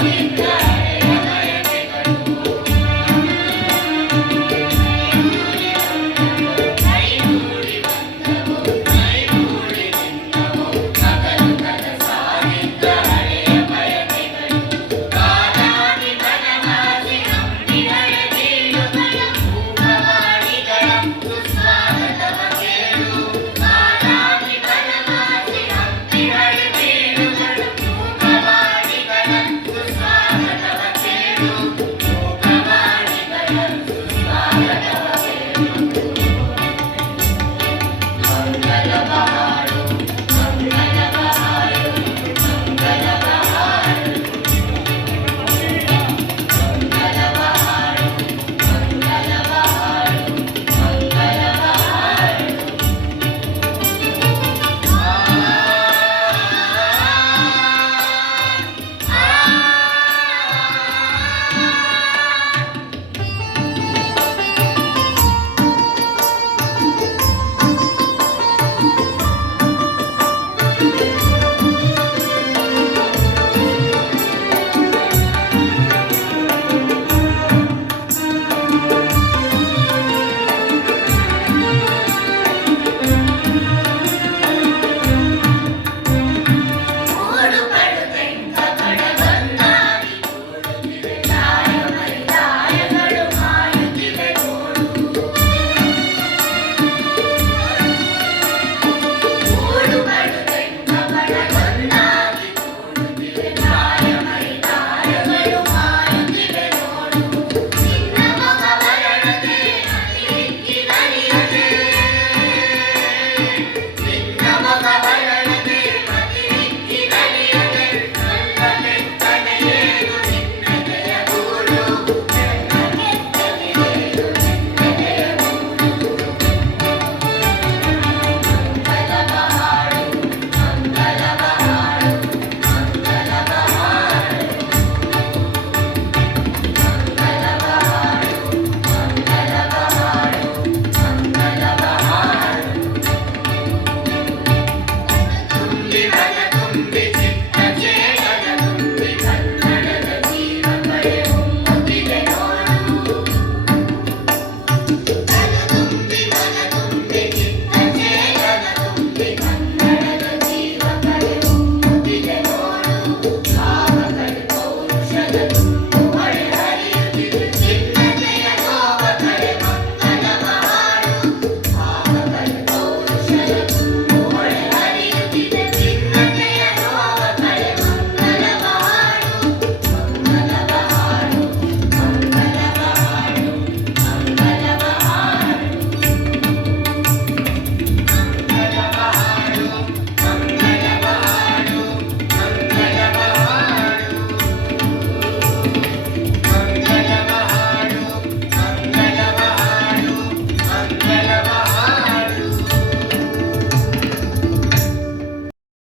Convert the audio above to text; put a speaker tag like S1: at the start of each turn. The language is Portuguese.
S1: América.